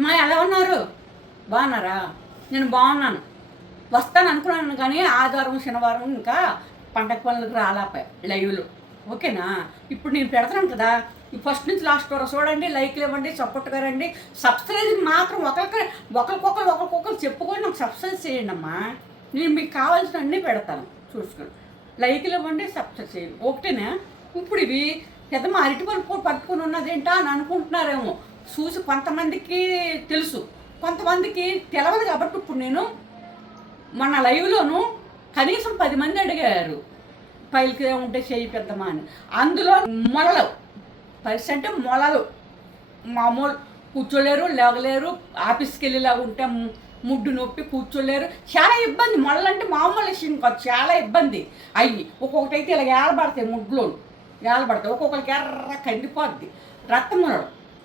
మా ఎలా ఉన్నారు? బాగున్నారా? నేను బాగున్నాను. వస్తాను అనుకున్నాను కానీ ఆదివారం శనివారం ఇంకా పండగ పనులకు రాలేపాయి లైవ్లు. ఓకేనా? ఇప్పుడు నేను పెడతాను కదా ఈ ఫస్ట్ నుంచి లాస్ట్ వరకు చూడండి లైక్లు ఇవ్వండి సపోర్ట్గా రండి. సబ్స్క్రైబ్ మాత్రం ఒకరికి ఒకరికొకరు ఒకరికొకరు చెప్పుకొని నాకు సబ్స్క్రైబ్ చేయండి అమ్మా. నేను మీకు కావాల్సిన అన్నీ పెడతాను చూసుకోండి లైక్లు ఇవ్వండి సబ్స్క్రైబ్ చేయండి. ఒకటేనా ఇప్పుడు ఇవి పెద్దమ్మ అరటి పరుపు పట్టుకుని ఉన్నదేంటా అని అనుకుంటున్నారేమో. చూసి కొంతమందికి తెలుసు. కొంతమందికి తెలవదు కాబట్టి ఇప్పుడు నేను మన లైవ్లోను కనీసం పది మంది అడిగారు. పైలకి ఉంటే చేయి పెద్దమా అని. అందులో మొలలు. పరిస్థితి అంటే మొలలు. మామూలు కూర్చోలేరు లేవలేరు ఆఫీస్కి వెళ్ళేలాగా ఉంటే ముడ్డు నొప్పి కూర్చోలేరు. చాలా ఇబ్బంది. మొలలంటే మామూలు విషయం కాదు. చాలా ఇబ్బంది. అయ్యి ఒక్కొక్కటి అయితే ఇలా ఏలబడతాయి ముడ్లో ఏలబడతాయి. ఒక్కొక్కరికి ఎర్ర కందిపోద్ది. రక్త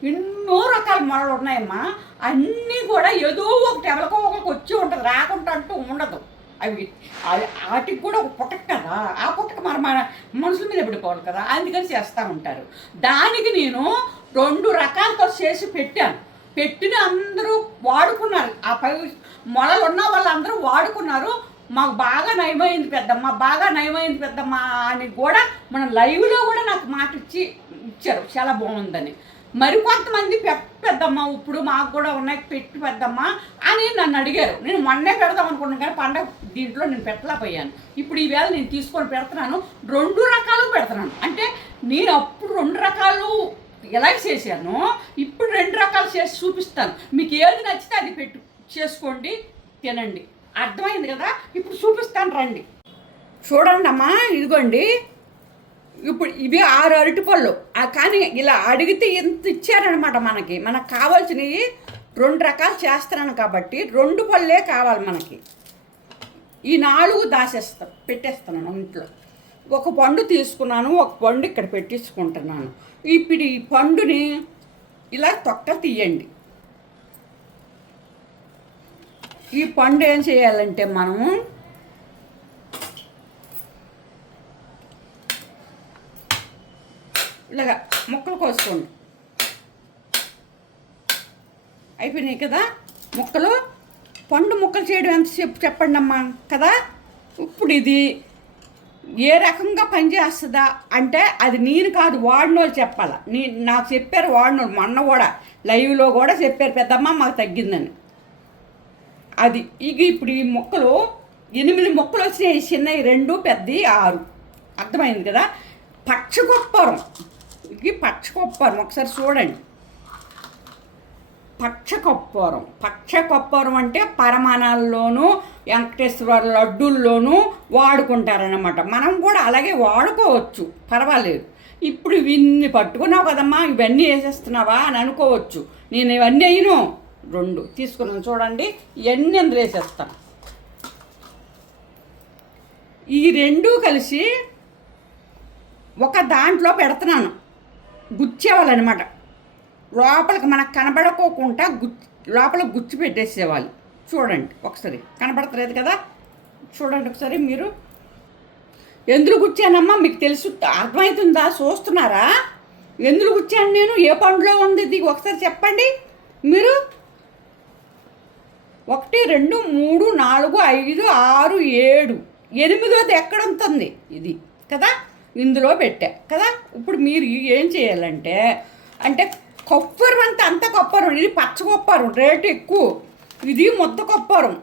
ఎన్నో రకాల మొలలు ఉన్నాయమ్మా. అన్నీ కూడా ఏదో ఒకటి ఎవరికో ఒకరికి వచ్చి ఉంటుంది. రాకుండా అంటూ ఉండదు. అవి అవి- వాటికి కూడా ఒక పుట్టక కదా. ఆ పుట్టక మరి మన మనుషుల మీద పడిపోవాలి కదా. అందుకని చేస్తూ ఉంటారు. దానికి నేను రెండు రకాలతో చేసి పెట్టాను. పెట్టిన అందరూ వాడుకున్నారు. ఆ పై మొలలు ఉన్న వాళ్ళందరూ వాడుకున్నారు. మాకు బాగా నయమైంది పెద్దమ్మ బాగా నయమైంది పెద్దమ్మ అని కూడా మన లైవ్లో కూడా నాకు మాట ఇచ్చి ఇచ్చారు. చాలా బాగుందని. మరి కొంతమంది పెద్దమ్మ ఇప్పుడు మాకు కూడా ఉన్నాయి పెట్టి పెద్దమ్మ అని నన్ను అడిగారు. నేను మొన్నే పెడదాం అనుకున్నాను కానీ పండగ దీంట్లో నేను పెట్టలేకపోయాను. ఇప్పుడు ఈవేళ నేను తీసుకొని పెడుతున్నాను రెండు రకాలు పెడుతున్నాను. అంటే నేను అప్పుడు రెండు రకాలు ఎలా చేశాను ఇప్పుడు రెండు రకాలు చేసి చూపిస్తాను. మీకు ఏది నచ్చితే అది పెట్టు చేసుకోండి తినండి. అర్థమైంది కదా? ఇప్పుడు చూపిస్తాను రండి. చూడండి అమ్మా ఇదిగోండి. ఇప్పుడు ఇవి ఆరు అరటిపళ్ళు. కానీ ఇలా అడిగితే ఎంత ఇచ్చారనమాట మనకి. మనకు కావాల్సినవి రెండు రకాలు చేస్తున్నాను కాబట్టి రెండు పళ్ళే కావాలి మనకి. ఈ నాలుగు దాచేస్తా పెట్టేస్తున్నాను ఇంట్లో. ఒక పండు తీసుకున్నాను ఒక పండు ఇక్కడ పెట్టించుకుంటున్నాను. ఇప్పుడు ఈ పండుని ఇలా తొక్క తీయండి. ఈ పండు ఏం చేయాలంటే మనము ఇట్లాగా ముక్కలు కోసుకోండి. అయిపోయినాయి కదా? ముక్కలు. పండు ముక్కలు చేయడం ఎంతసేపు చెప్పు చెప్పండి అమ్మా. కదా? ఇప్పుడు ఇది ఏ రకంగా పనిచేస్తుందా అంటే అది నేను కాదు వాడినోళ్ళు చెప్పాలా. నీ నాకు చెప్పారు వాడినోళ్ళు మొన్న కూడా లైవ్లో కూడా చెప్పారు. పెద్దమ్మ మాకు తగ్గిందని. అది ఇక ఇప్పుడు ఈ మొక్కలు ఎనిమిది మొక్కలు వచ్చినాయి చిన్నవి రెండు పెద్దవి ఆరు. అర్థమైంది కదా? పచ్చగొప్పరం. ఇది పచ్చకొప్పారం ఒకసారి చూడండి. పచ్చకొప్పారం పచ్చకొప్పారం అంటే పరమాణాల్లోనూ వెంకటేశ్వర లడ్డూల్లోనూ వాడుకుంటారనమాట మనం కూడా అలాగే వాడుకోవచ్చు. పర్వాలేదు. ఇప్పుడు ఇవన్నీ పట్టుకున్నావు కదమ్మా ఇవన్నీ వేసేస్తున్నావా అని అనుకోవచ్చు. నేను ఇవన్నీ అయిను. రెండు తీసుకున్నాను చూడండి. ఇవన్నీ అందులో వేసేస్తాను. ఈ రెండు కలిసి ఒక దాంట్లో పెడుతున్నాను. గుచ్చేవాళ్ళనమాట. లోపలికి మనకు కనబడకోకుండా గు లోపల గుచ్చి పెట్టేసేవాళ్ళు. చూడండి ఒకసారి. కనబడతలేదు కదా? చూడండి ఒకసారి మీరు. ఎందుకు గుచ్చానమ్మా? మీకు తెలుసు అర్థమవుతుందా చూస్తున్నారా? ఎందుకు గుచ్చాను నేను? ఏ పండులో ఉంది? ఇది ఒకసారి చెప్పండి. మీరు? ఒకటి రెండు మూడు నాలుగు ఐదు ఆరు ఏడు. ఎనిమిదోది ఎక్కడ ఉంటుంది ఇది కదా? ఇందులో పెట్టా. కదా? ఇప్పుడు మీరు ఏం చేయాలంటే అంటే కొప్పరం అంతా అంత కొప్పరం ఇది పచ్చ కొప్పరం రేటు ఎక్కువ. ఇది ముద్ద కొప్పరం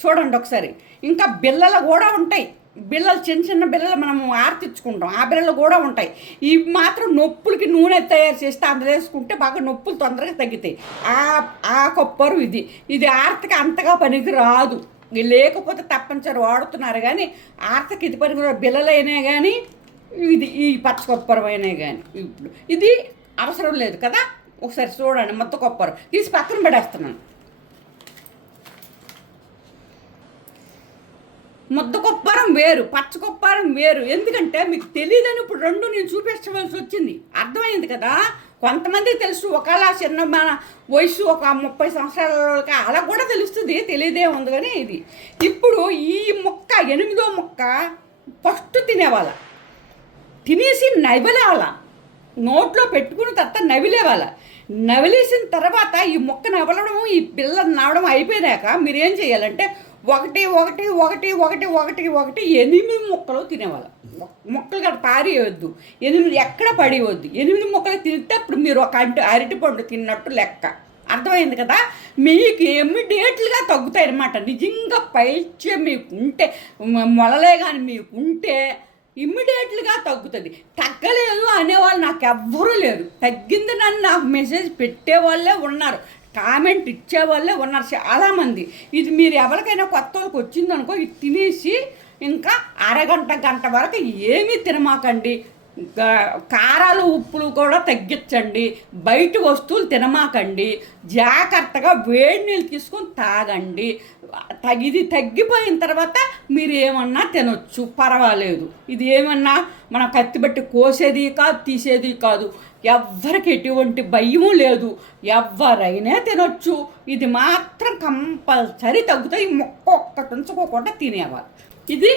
చూడండి ఒకసారి. ఇంకా బిళ్ళలు కూడా ఉంటాయి. బిళ్ళలు చిన్న చిన్న బిళ్ళలు మనం ఆర్తిచ్చుకుంటాం. ఆ బిళ్ళలు కూడా ఉంటాయి. ఇవి మాత్రం నొప్పులకి నూనె తయారు చేస్తే అందులో వేసుకుంటే బాగా నొప్పులు తొందరగా తగ్గుతాయి. ఆ ఆ కొప్పరు ఇది. ఇది ఆర్తకి అంతగా పనికి రాదు లేకపోతే తప్పనిసరి వాడుతున్నారు కానీ ఆర్తకి ఇది పనికి రాదు. బిళ్ళలైనా కానీ ఇది ఈ పచ్చ కొప్పరం అయినా కానీ ఇప్పుడు ఇది అవసరం లేదు కదా? ఒకసారి చూడండి మొత్తం కొప్పరం తీసి పక్కన పడేస్తున్నాను. ముద్ద కొప్పారం వేరు పచ్చ కొప్పారం వేరు. ఎందుకంటే మీకు తెలియదని ఇప్పుడు రెండు నేను చూపించవలసి వచ్చింది. అర్థమైంది కదా? కొంతమంది తెలుసు ఒకలా చిన్న మన వయసు ఒక ముప్పై సంవత్సరాలకి అలా కూడా తెలుస్తుంది తెలియదే ఉంది కానీ ఇది. ఇప్పుడు ఈ మొక్క ఎనిమిదో మొక్క ఫస్ట్ తినేవాళ్ళ. తినేసి నవిలేవాళ్ళ నోట్లో పెట్టుకుని తర్వాత నవిలేవాళ్ళ నవిలేసిన తర్వాత ఈ మొక్క నవలడం ఈ పిల్ల నవడం అయిపోయినాక మీరు ఏం చేయాలంటే ఒకటి ఒకటి ఒకటి ఒకటి ఒకటి ఒకటి ఎనిమిది ముక్కలు తినేవాళ్ళం మొక్కలు కూడా పారేయవద్దు ఎనిమిది ఎక్కడ పడేయవద్దు ఎనిమిది మొక్కలు తింటే అప్పుడు మీరు ఒక అంటు అరటిపండు తిన్నట్టు లెక్క. అర్థమైంది కదా? మీకు ఇమ్మీడియట్లుగా తగ్గుతాయి అన్నమాట నిజంగా పైచే మీకు ఉంటే మొలలే కానీ మీకు ఉంటే ఇమ్మీడియట్లుగా తగ్గుతుంది. తగ్గలేదు అనేవాళ్ళు నాకు ఎవ్వరూ లేరు. తగ్గింది నన్ను నాకు మెసేజ్ పెట్టేవాళ్ళే ఉన్నారు. కామెంట్ ఇచ్చేవాళ్ళే ఉన్నారు చాలామంది. ఇది మీరు ఎవరికైనా కొత్త వాళ్ళకి వచ్చిందనుకో ఇది తినేసి ఇంకా అరగంట గంట వరకు ఏమీ తినమాకండి. కారాలు ఉప్పులు కూడా తగ్గించండి. బయట వస్తువులు తినమాకండి. జాగ్రత్తగా వేడి నీళ్ళు తీసుకొని తాగండి. ఇది తగ్గిపోయిన తర్వాత మీరు ఏమన్నా తినొచ్చు. పర్వాలేదు. ఇది ఏమన్నా మన కత్తి బట్టి కోసేది కాదు తీసేది కాదు. ఎవ్వరికి ఎటువంటి భయము లేదు. ఎవరైనా తినొచ్చు. ఇది మాత్రం కంపల్సరీ తగ్గుతాయి. మొక్క ఒక్కటి ఉంచుకోకుండా తినేవారు ఇది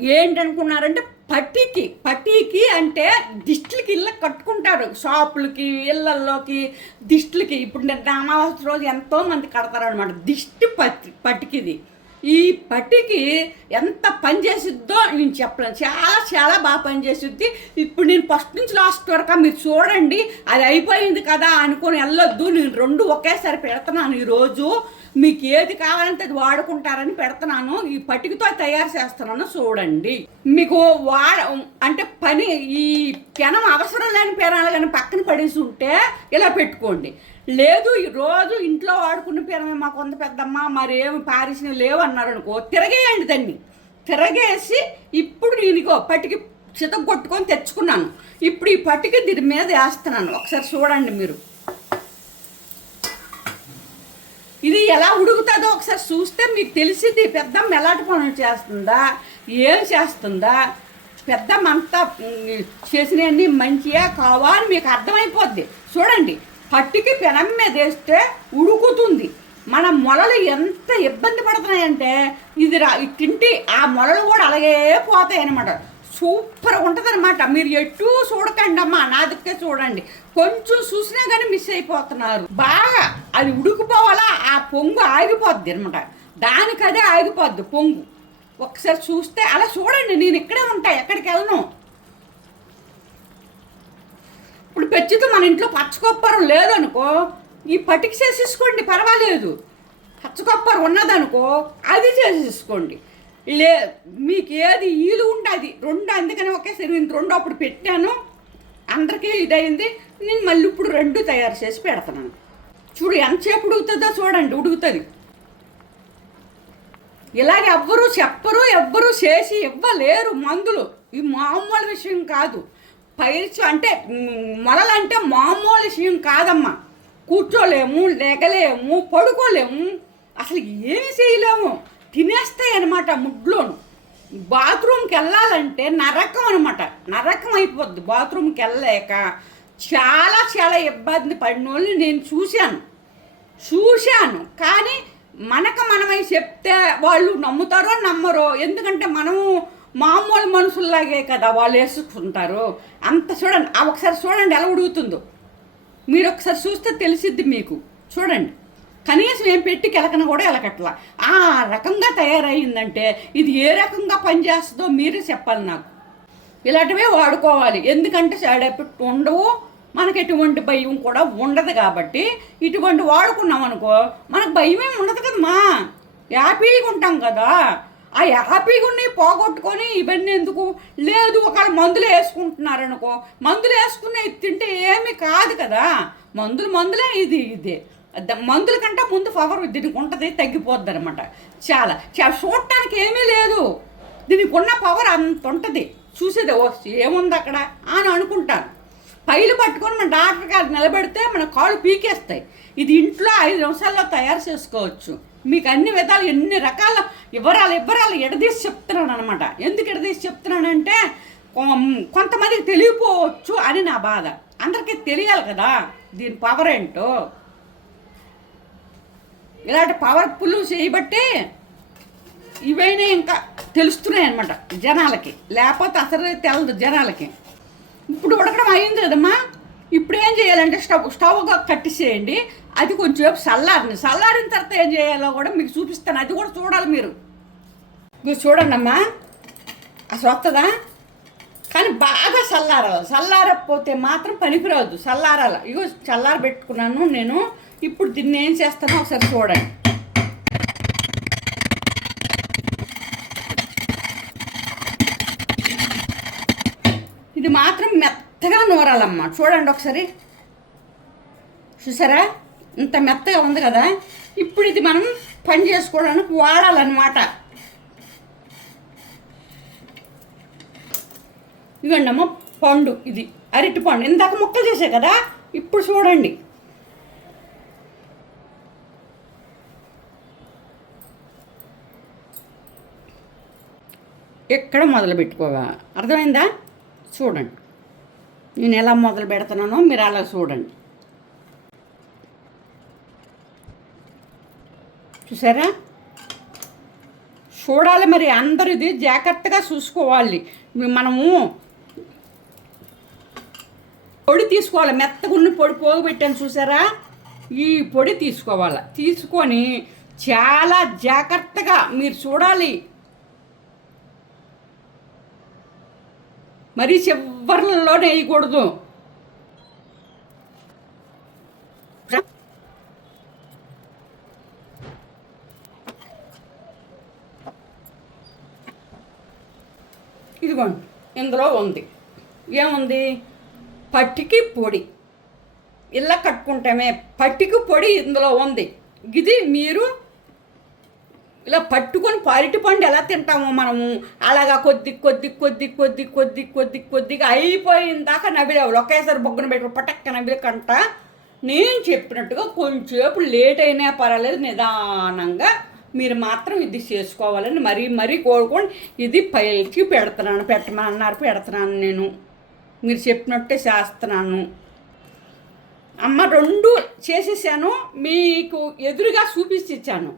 ఏంటనుకున్నారంటే పట్టీకి పట్టీకి అంటే దిష్టిలకి ఇళ్ళ కట్టుకుంటారు. షాపులకి ఇళ్ళల్లోకి దిష్టిలకి. ఇప్పుడు నేను అమావాస్య రోజు ఎంతో మంది కడతారు అనమాట దిష్టి పట్టి పట్టికిది. ఈ పట్టికి ఎంత పని చేసిద్దో నేను చెప్పలేను. చాలా చాలా బాగా పనిచేసిద్ది ఇప్పుడు నేను ఫస్ట్ నుంచి లాస్ట్ వరకు మీరు చూడండి అది అయిపోయింది కదా అనుకొని వెళ్ళొద్దు. నేను రెండు ఒకేసారి పెడతాను ఈరోజు మీకు ఏది కావాలంటే అది వాడుకుంటారని పెడుతున్నాను. ఈ పట్టికతో తయారు చేస్తున్నాను. చూడండి. మీకు వాడ అంటే పని ఈ పెనం అవసరం లేని పెనాలు కానీ పక్కన పడేసి ఉంటే ఇలా పెట్టుకోండి. లేదు ఈ రోజు ఇంట్లో వాడుకున్న పెనమే మాకు కొంత పెద్దమ్మ మరి ఏమి పారిసినవి లేవు అన్నారు అనుకో తిరగేయండి దాన్ని. తిరగేసి ఇప్పుడు నేనుకో పటికి పట్టికి చితం కొట్టుకొని తెచ్చుకున్నాను. ఇప్పుడు ఈ పట్టిక దీని మీద వేస్తున్నాను. ఒకసారి చూడండి మీరు. ఇది ఎలా ఉడుకుతుందో ఒకసారి చూస్తే మీకు తెలిసింది పెద్దమ్మ ఎలాంటి పనులు చేస్తుందా ఏం చేస్తుందా? పెద్దమ్మ అంతా చేసినవన్నీ మంచిగా కావా అని మీకు అర్థమైపోద్ది. చూడండి పట్టికి పెనం మీద వేస్తే ఉడుకుతుంది. మన మొలలు ఎంత ఇబ్బంది పడుతున్నాయంటే ఇది రా తింటే ఆ మొలలు కూడా అలాగే పోతాయి అనమాట సూపర్ ఉంటుంది అనమాట మీరు ఎటు చూడకండి అమ్మా నా చూడండి. కొంచెం చూసినా కానీ మిస్ అయిపోతున్నారు. బాగా అది ఉడికిపోవాలా? ఆ పొంగు ఆగిపోద్ది అనమాట దానికదే ఆగిపోద్ది పొంగు. ఒకసారి చూస్తే అలా చూడండి నేను ఇక్కడే ఉంటా ఎక్కడికి వెళ్ళను. ఇప్పుడు పెచ్చితో మన ఇంట్లో పచ్చకొప్పరం లేదనుకో ఈ పటికి చేసేసుకోండి పర్వాలేదు. పచ్చకొప్పరం ఉన్నదనుకో అది చేసేసుకోండి. లే మీకు ఏది ఈలు ఉండదు రెండు అందుకని ఒకేసారి నేను రెండు అప్పుడు పెట్టాను. అందరికీ ఇదైంది. నేను మళ్ళీ ఇప్పుడు రెండు తయారు చేసి పెడతాను. చూడు ఎంతసేపు ఉడుకుతుందో చూడండి ఉడుకుతుంది. ఇలాగ ఎవ్వరు చెప్పరు ఎవ్వరు చేసి ఇవ్వలేరు మందులు. ఈ మామూలు విషయం కాదు. పైర్చు అంటే మొలలంటే మామూలు విషయం కాదమ్మా. కూర్చోలేము లెగలేము పడుకోలేము. అసలు ఏమి చేయలేము. తినేస్తాయి అనమాట ముడ్లోను. బాత్రూమ్కి వెళ్ళాలంటే నరకం అనమాట నరకం అయిపోద్ది బాత్రూమ్కి వెళ్ళలేక. చాలా చాలా ఇబ్బంది పడిన వాళ్ళని నేను చూశాను. చూశాను. కానీ మనకు మనమై చెప్తే వాళ్ళు నమ్ముతారో నమ్మరో ఎందుకంటే మనము మామూలు మనుషుల్లాగే కదా వాళ్ళు వేసుకుంటారు అంత చూడండి ఒకసారి చూడండి ఎలా ఉడుగుతుందో. మీరు ఒకసారి చూస్తే తెలిసిద్ది మీకు. చూడండి. కనీసం ఏం పెట్టి కెలకన కూడా ఎలకట్లా. ఆ రకంగా తయారైందంటే ఇది ఏ రకంగా పనిచేస్తుందో మీరే చెప్పాలి నాకు. ఇలాంటివే వాడుకోవాలి. ఎందుకంటే సైడ్ ఎఫెక్ట్ ఉండవు మనకి ఎటువంటి భయం కూడా ఉండదు కాబట్టి ఇటువంటి వాడుకున్నాం అనుకో మనకు భయమేం ఉండదు కదమ్మా. హ్యాపీగా ఉంటాం కదా. ఆ హ్యాపీగా ఉన్నాయి పోగొట్టుకొని ఇవన్నీ ఎందుకు? లేదు ఒకవేళ మందులు వేసుకుంటున్నారనుకో మందులు వేసుకునే తింటే ఏమీ కాదు కదా. మందులు మందులే ఇది ఇది. మందుల కంటే ముందు పవర్ దీనికి ఉంటుంది తగ్గిపోద్ది అనమాట చాలా. చూడటానికి ఏమీ లేదు. దీనికి ఉన్న పవర్ అంత ఉంటుంది. చూసేది ఏముంది అక్కడ? అని అనుకుంటాను. పైలు పట్టుకొని మన డాక్టర్ గారు నిలబెడితే మన కాళ్ళు పీకేస్తాయి. ఇది ఇంట్లో ఐదు నిమిషాల్లో తయారు చేసుకోవచ్చు. మీకు అన్ని విధాలు ఎన్ని రకాల వివరాలు వివరాలు ఎడదీసి చెప్తున్నాను అనమాట ఎందుకు ఎడదీసి చెప్తున్నానంటే కొం- కొంతమందికి తెలియపోవచ్చు అని నా బాధ. అందరికీ తెలియాలి కదా దీని పవర్ ఏంటో. ఇలాంటి పవర్ఫుల్ చేయబట్టి ఇవైనా ఇంకా తెలుస్తున్నాయి అనమాట జనాలకి. లేకపోతే అసలు తెలదు జనాలకి. ఇప్పుడు ఉడకడం అయింది కదమ్మా ఇప్పుడు ఏం చేయాలంటే స్టవ్ స్టవ్ కట్టిసేయండి అది కొంచెం సేపు చల్లారిని చల్లారిన తర్వాత ఏం చేయాలో కూడా మీకు చూపిస్తాను. అది కూడా చూడాలి మీరు. మీరు చూడండి అమ్మా అసలు వస్తుందా? కానీ బాగా చల్లారాలి. చల్లారకపోతే మాత్రం పనికిరాదు. చల్లారాలి. ఇగో చల్లార పెట్టుకున్నాను నేను. ఇప్పుడు దీన్ని ఏం చేస్తానో ఒకసారి చూడండి. ఇది మాత్రం మెత్తగా నూరాలమ్మా చూడండి ఒకసారి. చూసారా? ఇంత మెత్తగా ఉంది కదా. ఇప్పుడు ఇది మనం పని చేసుకోవడానికి వాడాలన్నమాట. ఇవ్వండి అమ్మ పండు ఇది. అరటి పండు. ఇందాక ముక్కలు చేసే కదా? ఇప్పుడు చూడండి. ఎక్కడ మొదలు పెట్టుకోవా అర్థమైందా? చూడండి. నేను ఎలా మొదలు పెడుతున్నానో మీరు అలా చూడండి. చూసారా? చూడాలి మరి అందరిది ఇది జాగ్రత్తగా చూసుకోవాలి. మనము పొడి తీసుకోవాలి. మెత్తగున్న పొడి పోగబెట్టాను చూసారా? ఈ పొడి తీసుకోవాలి. తీసుకొని చాలా జాగ్రత్తగా మీరు చూడాలి. మరీ చివరిలో వేయకూడదు. ఇదిగోండి ఇందులో ఉంది. ఏముంది? పట్టికి పొడి. ఇలా కట్టుకుంటామే. పట్టికి పొడి ఇందులో ఉంది. ఇది మీరు ఇలా పట్టుకొని పరిటి పండు ఎలా తింటామో మనము? అలాగా కొద్ది కొద్ది కొద్ది కొద్ది కొద్ది కొద్ది కొద్దిగా అయిపోయిన దాకా నవ్విలేవాలి ఒకేసారి బొగ్గున పెట్టుకుని పటక్క నవ్విలకంట నేను చెప్పినట్టుగా కొంచెంసేపు లేట్ అయినా పర్వాలేదు నిదానంగా మీరు మాత్రం ఇది చేసుకోవాలని మరీ మరీ కోరుకోండి. ఇది పైకి పెడుతున్నాను పెట్టమన్నారు పెడుతున్నాను నేను. మీరు చెప్పినట్టే చేస్తున్నాను. అమ్మ రెండు చేసేసాను మీకు ఎదురుగా చూపించి ఇచ్చాను.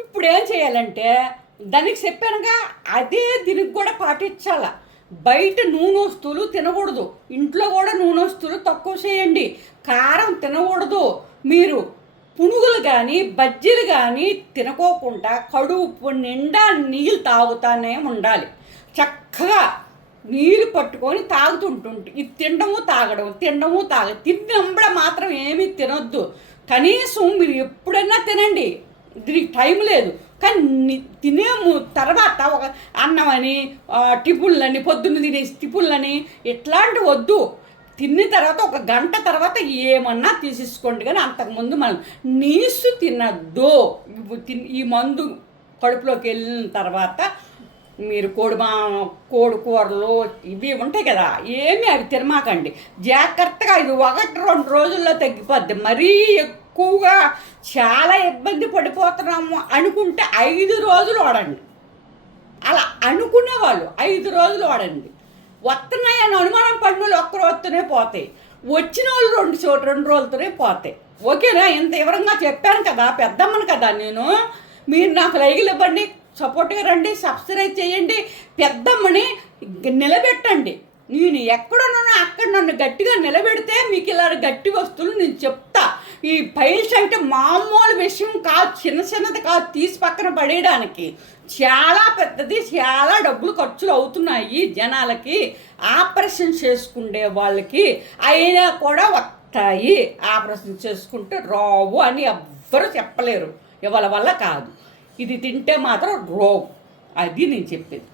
ఇప్పుడు ఏం చేయాలంటే దానికి చెప్పానుగా అదే దీనికి కూడా పాటించాల. బయట నూనె వస్తువులు తినకూడదు. ఇంట్లో కూడా నూనె వస్తువులు తక్కువ చేయండి. కారం తినకూడదు. మీరు పునుగులు కానీ బజ్జీలు కానీ తినకోకుండా కడుపు నిండా నీళ్ళు తాగుతానే ఉండాలి. చక్కగా నీళ్ళు పట్టుకొని తాగుతుంటుంటే ఇది తినడము తాగడం తినడము తాగ తిన్నప్పుడు మాత్రం ఏమీ తినొద్దు. కనీసం మీరు ఎప్పుడైనా తినండి. దీనికి టైం లేదు. కానీ తినే తర్వాత ఒక అన్నం అని ఆ, పొద్దున్న తినే టిఫిన్లని ఇట్లాంటి వద్దు. తిన్న తర్వాత ఒక గంట తర్వాత ఏమన్నా తీసేసుకోండి కానీ అంతకుముందు మనం నీసు తినద్దు. ఈ మందు కడుపులోకి వెళ్ళిన తర్వాత మీరు కోడి మా కోడి కూరలు ఇవి ఉంటాయి కదా ఏమి అవి తినమాకండి. జాగ్రత్తగా ఇది ఒకటి రెండు రోజుల్లో తగ్గిపోద్ది. మరీ ఎక్కువగా చాలా ఇబ్బంది పడిపోతున్నాము అనుకుంటే ఐదు రోజులు వాడండి. అలా అనుకునే వాళ్ళు ఐదు రోజులు వాడండి. వస్తున్నాయని అనుమానం పడిన వాళ్ళు ఒక్క రోజుతోనే పోతాయి. వచ్చిన వాళ్ళు రెండు చోట రెండు రోజులతోనే పోతాయి. ఓకేనా? ఇంత వివరంగా చెప్పాను కదా పెద్దమ్మను కదా నేను. మీరు నాకు లైకులు ఇవ్వండి సపోర్ట్గా రండి సబ్స్క్రైబ్ చేయండి. పెద్దమ్మని నిలబెట్టండి. నేను ఎక్కడున్నానో అక్కడ నన్ను గట్టిగా నిలబెడితే మీకు ఇలా గట్టి వస్తువులు నేను చెప్పు ఈ ఫైల్స్ అంటే మామూలు విషయం కాదు చిన్న చిన్నది కాదు తీసి పక్కన పడేయడానికి. చాలా పెద్దది చాలా డబ్బులు ఖర్చులు అవుతున్నాయి జనాలకి. ఆపరేషన్ చేసుకునే వాళ్ళకి అయినా కూడా వస్తాయి ఆపరేషన్ చేసుకుంటే రావు అని ఎవ్వరూ చెప్పలేరు. ఇవాళ వల్ల కాదు. ఇది తింటే మాత్రం రోగు అది నేను చెప్పేది.